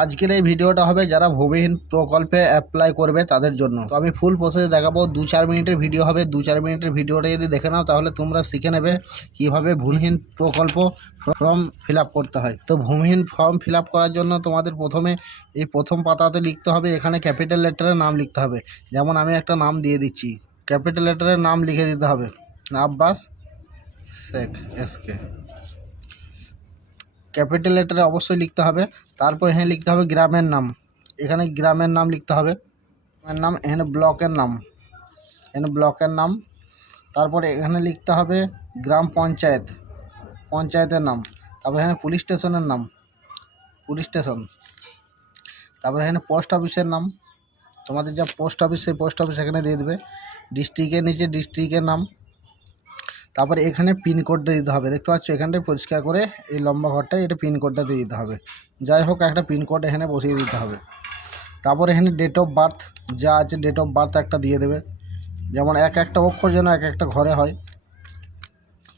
আজকের এই ভিডিওটা হবে যারা ভূমিহীন প্রকল্পে অ্যাপ্লাই করবে তাদের জন্য। তো আমি ফুল প্রসেস দেখাবো, 2-4 মিনিটের ভিডিও হবে। 2-4 মিনিটের ভিডিওটা যদি দেখে নাও তাহলে তোমরা শিখে নেবে কীভাবে ভূমিহীন প্রকল্প ফর্ম ফিল আপ করতে হয়। তো ভূমিহীন ফর্ম ফিল আপ করার জন্য তোমাদের প্রথমে এই প্রথম পাতাতে লিখতে হবে, এখানে ক্যাপিটাল লেটারের নাম লিখতে হবে। যেমন আমি একটা নাম দিয়ে দিচ্ছি, ক্যাপিটাল লেটারের নাম লিখে দিতে হবে, আব্বাস শেখ এসকে। ক্যাপিটাল লেটারে অবশ্যই লিখতে হবে। তারপর এখানে লিখতে হবে গ্রামের নাম, এখানে গ্রামের নাম লিখতে হবে, গ্রামের নাম। এখানে ব্লকের নাম, এখানে ব্লকের নাম। তারপরে এখানে লিখতে হবে গ্রাম পঞ্চায়েত, পঞ্চায়েতের নাম। তারপর এখানে পুলিশ স্টেশনের নাম, পুলিশ স্টেশন। তারপর এখানে পোস্ট অফিসের নাম, তোমাদের যা পোস্ট অফিস সেই পোস্ট অফিস এখানে দিয়ে দেবে। ডিস্ট্রিক্টের নিচে ডিস্ট্রিক্টের নাম। তারপরে এখানে পিনকোডটা দিতে হবে, দেখতে পাচ্ছ এখানটায় পরিষ্কার করে এই লম্বা ঘরটায় এটা পিনকোডটা দিয়ে দিতে হবে। যাই হোক একটা পিনকোড এখানে বসিয়ে দিতে হবে। তারপর এখানে ডেট অফ বার্থ যা আছে ডেট অফ বার্থ একটা দিয়ে দেবে, যেমন এক একটা অক্ষর যেন এক একটা ঘরে হয়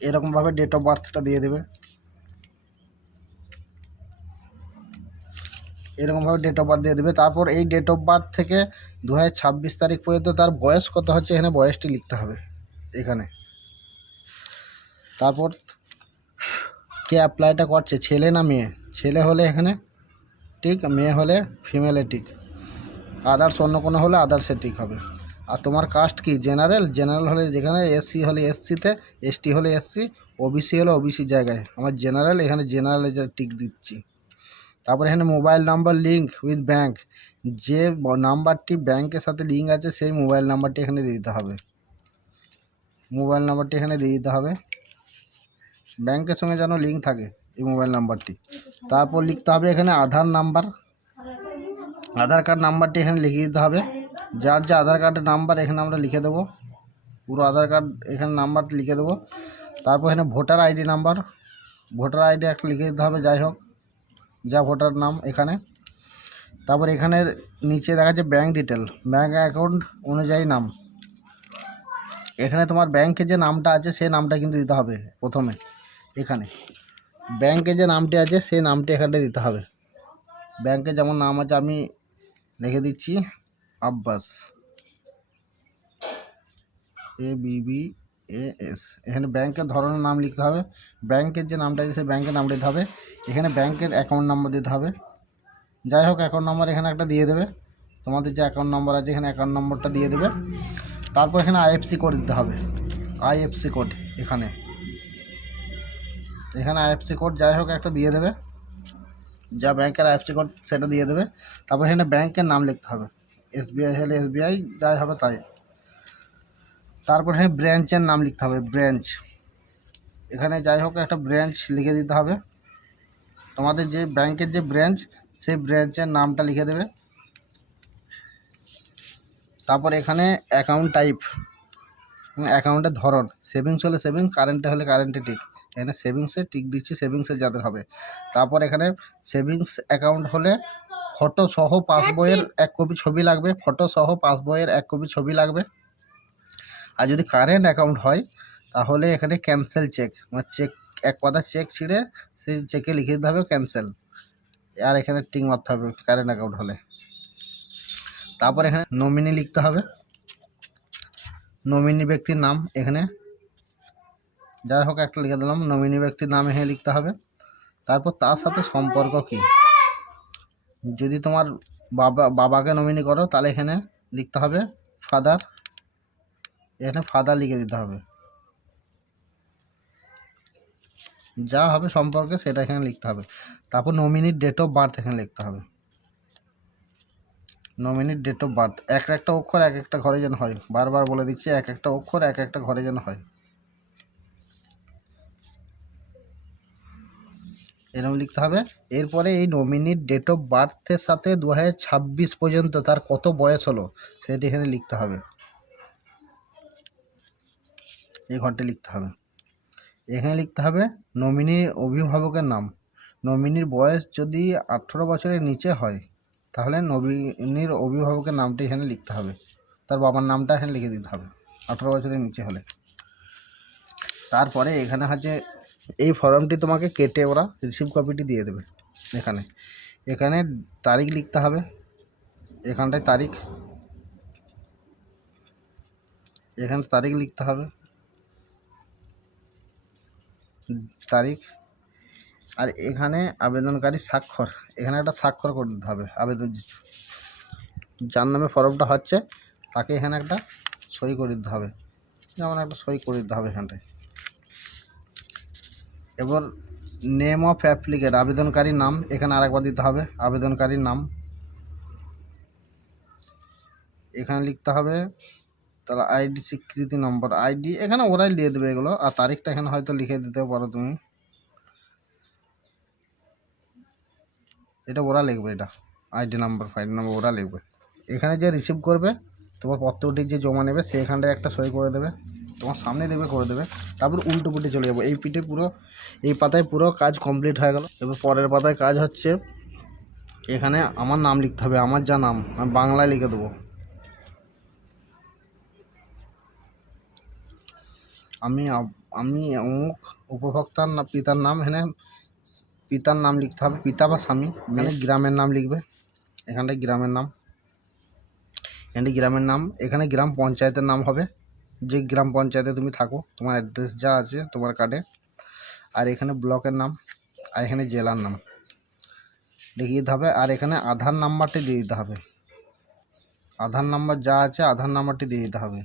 এরকমভাবে ডেট অফ বার্থটা দিয়ে দেবে। এরকমভাবে ডেট অফ বার্থ দিয়ে দেবে। তারপর এই ডেট অফ বার্থ থেকে 2026 তারিখ পর্যন্ত তার বয়স কত হচ্ছে এখানে বয়সটি লিখতে হবে এখানে। তারপর কে অ্যাপ্লাইটা করছে, ছেলে না মেয়ে, ছেলে হলে এখানে টিক, মেয়ে হলে ফিমেলে টিক, আদার্স অন্য কোনো হলে আদার্সে টিক হবে। আর তোমার কাস্ট কি, জেনারেল, জেনারেল হলে যেখানে, এসসি হলে এসসিতে, এসটি হলে এসসি, ওবিসি হলে ওবিসির জায়গায়, আমার জেনারেল এখানে জেনারেলে টিক দিচ্ছি। তারপর এখানে mobile number link with bank, যে নাম্বারটি ব্যাংকের সাথে লিঙ্ক আছে সেই মোবাইল নাম্বারটি এখানে দিয়ে দিতে হবে, মোবাইল নাম্বারটি এখানে দিয়ে দিতে হবে, ব্যাংকের সঙ্গে যেন লিঙ্ক থাকে এই মোবাইল নাম্বারটি। তারপর লিখতে হবে এখানে আধার নাম্বার, আধার কার্ড নাম্বারটি এখানে লিখে দিতে হবে। যার যে আধার কার্ডের নাম্বার এখানে আমরা লিখে দেবো, পুরো আধার কার্ড এখানে নাম্বার লিখে দেবো। তারপর এখানে voter ID number, voter ID একটা লিখে দিতে হবে, যাই হোক যা ভোটার নাম এখানে। তারপর এখানে নিচে দেখা যাচ্ছে ব্যাঙ্ক ডিটেল, ব্যাঙ্ক অ্যাকাউন্ট অনুযায়ী নাম, এখানে তোমার ব্যাংকে যে নামটা আছে সেই নামটা কিন্তু দিতে হবে প্রথমে। এখানে ব্যাংকে যে নামটি আছে সেই নামটি এখানে দিতে হবে। ব্যাংকে যেমন নাম আছে আমি লিখে দিচ্ছি আব্বাস, ABBAS। এখানে ব্যাংকের ধরনের নাম লিখতে হবে, ব্যাংকের যে নামটা আছে সেই ব্যাংকের নাম দিতে হবে। এখানে ব্যাংকের অ্যাকাউন্ট নাম্বার দিতে হবে, যাই হোক অ্যাকাউন্ট নাম্বার এখানে একটা দিয়ে দেবে, তোমাদের যে অ্যাকাউন্ট নাম্বার আছে এখানে অ্যাকাউন্ট নম্বরটা দিয়ে দেবে। তারপর এখানে IFSC কোড দিতে হবে, IFSC কোড এখানে, এখানে IFSC কোড যাই হোক একটা দিয়ে দেবে, যা ব্যাংকের IFSC কোড সেটা দিয়ে দেবে। তারপর এখানে ব্যাংকের নাম লিখতে হবে, SBI হলে SBI যাই হবে তাই। তারপর এখানে ব্রাঞ্চের নাম লিখতে হবে, ব্রাঞ্চ, এখানে যাই হোক একটা ব্রাঞ্চ লিখে দিতে হবে, তোমাদের যে ব্যাংকের যে ব্রাঞ্চ সেই ব্রাঞ্চের নামটা লিখে দেবে। তারপর এখানে অ্যাকাউন্ট টাইপ, অ্যাকাউন্টের ধরন, সেভিংস হলে সেভিংস, কারেন্টে হলে কারেন্টে টিক, এখানে সেভিংসে টিক দিচ্ছি, সেভিংসে যাদের হবে। তারপর এখানে সেভিংস অ্যাকাউন্ট হলে ফটো সহ পাসবইয়ের 1 কপি ছবি লাগবে, ফটো সহ পাসবইয়ের 1 কপি ছবি লাগবে। আর যদি কারেন্ট অ্যাকাউন্ট হয় তাহলে এখানে ক্যান্সেল চেক, মানে চেক এক পাতা চেক ছিঁড়ে সেই চেকে লিখে দিতে হবে ক্যান্সেল, আর এখানে টিক মারতে হবে কারেন্ট অ্যাকাউন্ট হলে। তারপর এখানে নমিনি লিখতে হবে, নমিনি ব্যক্তির নাম এখানে যাই হোক একটা লিখে দিলাম, নমিনি ব্যক্তির নাম এখানে লিখতে হবে। তারপর তার সাথে সম্পর্ক কি, যদি তোমার বাবাকে নমিনি করো তাহলে এখানে লিখতে হবে ফাদার, এখানে ফাদার লিখে দিতে হবে, যা হবে সম্পর্কে সেটা এখানে লিখতে হবে। তারপর নমিনির ডেট অফ বার্থ এখানে লিখতে হবে, নমিনির ডেট অফ বার্থ, এক একটা অক্ষর এক একটা ঘরে যেন হয়, বারবার বলে দিচ্ছি এক একটা অক্ষর এক একটা ঘরে যেন হয়, এরকম লিখতে হবে। এরপরে এই নমিনির ডেট অফ বার্থের সাথে 2026 পর্যন্ত তার কত বয়স হলো সেটি এখানে লিখতে হবে, এই ঘরটি লিখতে হবে। এখানে লিখতে হবে নমিনির অভিভাবকের নাম, নমিনির বয়স যদি 18 বছরের নিচে হয় তাহলে নমিনির অভিভাবকের নামটি এখানে লিখতে হবে, তার বাবার নামটা এখানে লিখে দিতে হবে 18 বছরের নিচে হলে। তারপরে এখানে হচ্ছে এই ফর্মটি তোমাকে কেটে ওরা রিসিভ কপিটি দিয়ে দেবে এখানে, এখানে তারিখ লিখতে হবে, এখানটায় তারিখ, এখানে তারিখ লিখতে হবে, তারিখ। আর এখানে আবেদনকারী স্বাক্ষর, এখানে একটা স্বাক্ষর করে দিতে হবে। আবেদন যার নামে ফর্মটা হচ্ছে তাকে এখানে একটা সই করে দিতে হবে, যেমন একটা সই করে দিতে হবে এখানটায়। এবার নেম অফ অ্যাপ্লিকেন্ট, আবেদনকারীর নাম এখানে আরেকবার দিতে হবে। আবেদনকারীর নাম এখানে লিখতে হবে। তার আইডি স্বীকৃতি নম্বর, আইডি এখানে ওরাই দিয়ে দেবে এগুলো। আর তারিখটা এখানে হয়তো লিখে দিতে পারো তুমি, এটা ওরা লিখবে, এটা আইডি নাম্বার ফাইল নাম্বার ওরা লিখবে। এখানে যে রিসিভ করবে তোমার পত্রটি যে জমা নেবে সে এখানটায় একটা সই করে দেবে, তোমার সামনে দেবে, করে দেবে। তারপর উল্টো পিঠে চলে যাবো। এই পিঠে পুরো, এই পাতায় পুরো কাজ কমপ্লিট হয়ে গেল। এবার পরের পাতায় কাজ হচ্ছে এখানে আমার নাম লিখতে হবে, আমার যা নাম আমি বাংলায় লিখে দেবো। আমি অমুক উপভোক্তার পিতার নাম, এখানে পিতার নাম লিখতে হবে, পিতা বা স্বামী। এখানে গ্রামের নাম লিখবে, এখানটায় গ্রামের নাম, এখানে গ্রামের নাম, এখানে গ্রাম পঞ্চায়েতের নাম হবে, যে গ্রাম পঞ্চায়েতে তুমি থাকো, তোমার অ্যাড্রেস যা আছে তোমার কার্ডে। আর এখানে ব্লকের নাম, আর এখানে জেলার নাম লিখিয়ে দিতে হবে। আর এখানে আধার নাম্বারটি দিয়ে দিতে হবে, আধার নাম্বার যা আছে আধার নাম্বারটি দিয়ে দিতে হবে,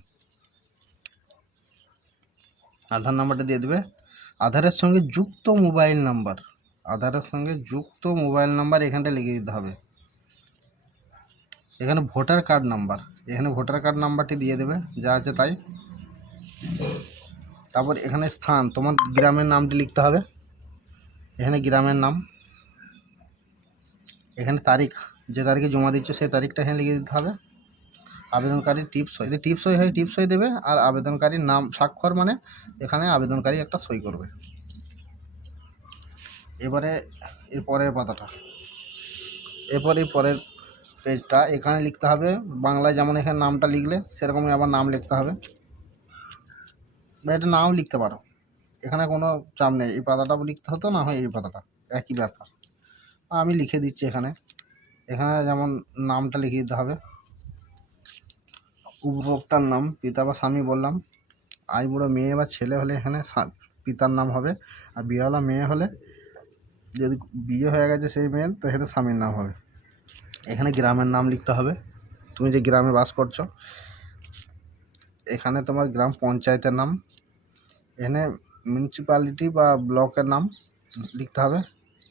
আধার নাম্বারটা দিয়ে দেবে। আধারের সঙ্গে যুক্ত মোবাইল নাম্বার, আধারের সঙ্গে যুক্ত মোবাইল নাম্বার এখানটা লিখে দিতে হবে। এখানে ভোটার কার্ড নাম্বার, এখানে ভোটার কার্ড নাম্বারটি দিয়ে দেবে যা আছে তাই। তারপর এখানে স্থান, তোমার গ্রামের নামটি লিখতে হবে, এখানে গ্রামের নাম। এখানে তারিখ, যে তারিখে জমা দিচ্ছ সেই তারিখটা এখানে লিখে দিতে হবে। আবেদনকারীর টিপস সই, যদি টিপস সই হয় টিপস সই দেবে। আর আবেদনকারীর নাম স্বাক্ষর, মানে এখানে আবেদনকারী একটা সই করবে। এবারে এর পরের পাতাটা, এরপর এই পরের পেজটা এখানে লিখতে হবে বাংলায়, যেমন এখানে নামটা লিখলে সেরকমই আবার নাম লিখতে হবে, বা এটা নাও লিখতে পারো, এখানে কোনো চাপ নেই। এই পাতাটা লিখতে হতো না হয়, এই পাতাটা একই ব্যাপার। আমি লিখে দিচ্ছি এখানে, এখানে যেমন নামটা লিখে দিতে হবে, উপভোক্তার নাম, পিতা বা স্বামী বললাম। আই বুড়ো মেয়ে বা ছেলে হলে এখানে পিতার নাম হবে। আর বিয়েওয়ালা মেয়ে হলে, যদি বিয়ে হয়ে গেছে সেই মেয়ের, তো এখানে স্বামীর নাম হবে। এখানে গ্রামের নাম লিখতে হবে, তুমি যে গ্রামে বাস করছো। এখানে তোমার গ্রাম পঞ্চায়েতের নাম, এখানে মিউনিসিপ্যালিটি বা ব্লকের নাম লিখতে হবে,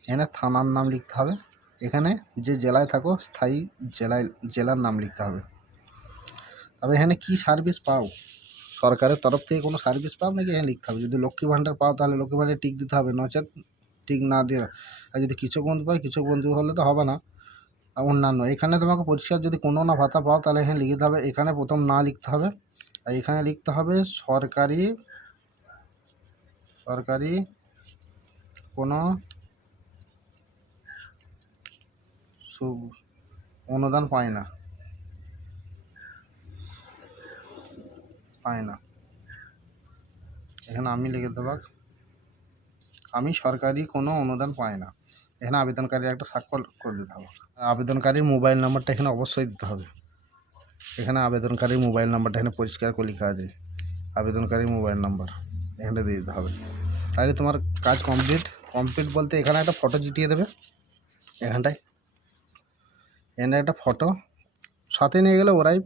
এখানে থানার নাম লিখতে হবে, এখানে যে জেলায় থাকো স্থায়ী জেলার নাম লিখতে হবে। তবে এখানে কি সার্ভিস পাও, সরকারের তরফ থেকে কোনো সার্ভিস পাও নাকি এখানে লিখতে হবে। যদি লক্ষ্মী ভাণ্ডার পাও তাহলে লক্ষ্মী ভাণ্ডারে টিক দিতে হবে, নচেত টিক না দিয়ে। আর যদি কৃষক বন্ধু পাই, কৃষক বন্ধু হলে তো হবে না। আর অন্যান্য এখানে তোমাকে পরিষ্কার যদি কোনো না ভাতা পাও তাহলে এখানে লিখে দিতে হবে। এখানে প্রথম না লিখতে হবে, আর এখানে লিখতে হবে সরকারি কোনো অনুদান পায় না, এখানে আমি লিখে দেবো, আমি সরকারি কোনো অনুদান পাই না। এখানে আবেদনকারীর একটা স্বাক্ষর করে দিতে হবে। আবেদনকারীর মোবাইল নাম্বারটা এখানে অবশ্যই দিতে হবে, এখানে আবেদনকারীর মোবাইল নাম্বারটা এখানে পরিষ্কার করে লেখা আছে, আবেদনকারীর মোবাইল নাম্বার এখানে দিয়ে দিতে হবে। তাহলে তোমার কাজ কমপ্লিট বলতে এখানে একটা ফটো চিটিয়ে দেবে, এখানে একটা ফটো সাথে নিয়ে গেলে ওরাই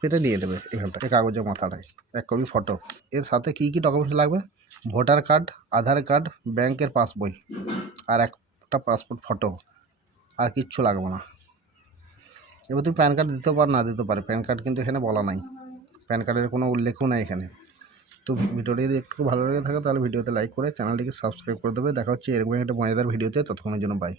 পেটে দিয়ে দেবে। এখানটা এই কাগজের মাথাটায় এক কপি ফটো। এর সাথে কী কী ডকুমেন্টস লাগবে, ভোটার কার্ড, আধার কার্ড, ব্যাংকের পাসবই, আর একটা পাসপোর্ট ফটো, আর কিচ্ছু লাগবে না। এবার তুমি প্যান কার্ড দিতেও পার, না দিতে পারে, প্যান কার্ড কিন্তু এখানে বলা নাই, প্যান কার্ডের কোনো উল্লেখও নাই এখানে। তো ভিডিওটি যদি একটু ভালো লেগে থাকে তাহলে ভিডিওতে লাইক করে চ্যানেলটিকে সাবস্ক্রাইব করে দেবে। দেখা হচ্ছে এরকম একটা মজাদার ভিডিওতে, ততক্ষণের জন্য বাই।